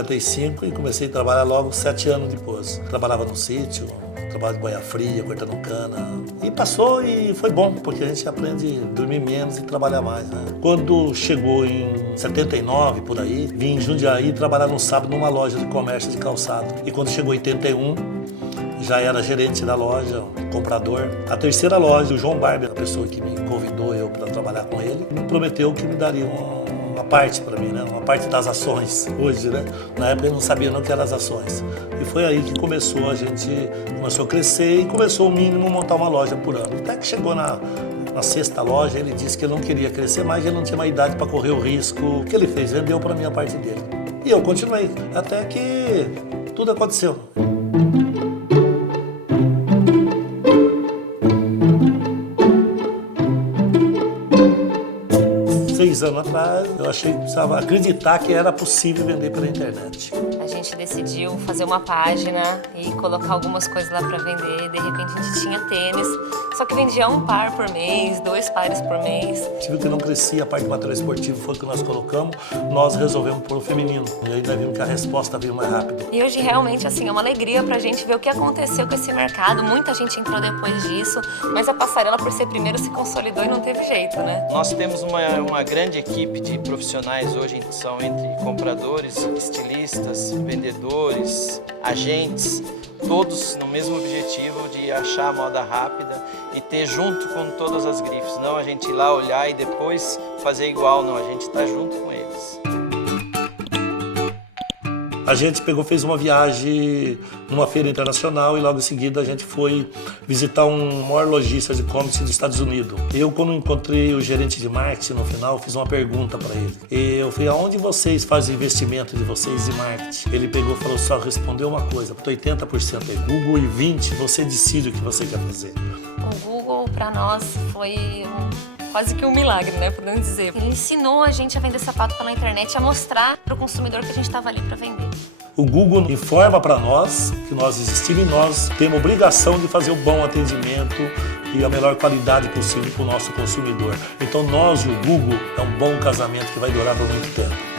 55 e comecei a trabalhar logo 7 anos depois. Trabalhava no sítio, trabalho de banha fria, cortando cana. E passou e foi bom, porque a gente aprende a dormir menos e trabalhar mais, né? Quando chegou em 79, por aí, vim em Jundiaí trabalhar no sábado numa loja de comércio de calçado. E quando chegou em 81, já era gerente da loja, comprador. A terceira loja, o João Barber, a pessoa que me convidou eu para trabalhar com ele, me prometeu que me daria uma parte para mim, né? Uma parte das ações hoje, né? Na época eu não sabia não que eram as ações. E foi aí que começou, a gente começou a crescer e começou o mínimo montar uma loja por ano. Até que chegou na sexta loja, ele disse que ele não queria crescer mais, ele não tinha mais idade para correr o risco. O que ele fez? Vendeu para mim a parte dele. E eu continuei, até que tudo aconteceu. 6 anos atrás, eu achei que precisava acreditar que era possível vender pela internet. A gente decidiu fazer uma página e colocar algumas coisas lá para vender. De repente a gente tinha tênis, só que vendia um par por mês, 2 pares por mês. A gente viu que não crescia a parte do material esportivo, foi o que nós colocamos, nós resolvemos pôr o feminino. E aí nós vimos que a resposta veio mais rápido. E hoje realmente assim, é uma alegria pra gente ver o que aconteceu com esse mercado. Muita gente entrou depois disso, mas a Passarela, por ser primeiro, se consolidou e não teve jeito, né? Nós temos uma grande equipe de profissionais hoje, são entre compradores, estilistas, vendedores, agentes, todos no mesmo objetivo de achar a moda rápida e ter junto com todas as grifes. Não a gente ir lá olhar e depois fazer igual, não, a gente está junto com eles. A gente fez uma viagem numa feira internacional e logo em seguida a gente foi visitar um maior lojista de e-commerce dos Estados Unidos. Eu, quando encontrei o gerente de marketing no final, fiz uma pergunta para ele. Eu falei, aonde vocês fazem investimento de vocês em marketing? Ele pegou e falou, só respondeu uma coisa, 80% é Google e 20% você decide o que você quer fazer. O Google, para nós, foi quase que um milagre, né, podemos dizer. Ele ensinou a gente a vender sapato pela internet, a mostrar para o consumidor que a gente estava ali para vender. O Google informa para nós que nós existimos e nós temos obrigação de fazer um bom atendimento e a melhor qualidade possível para o nosso consumidor. Então nós e o Google é um bom casamento que vai durar por muito tempo.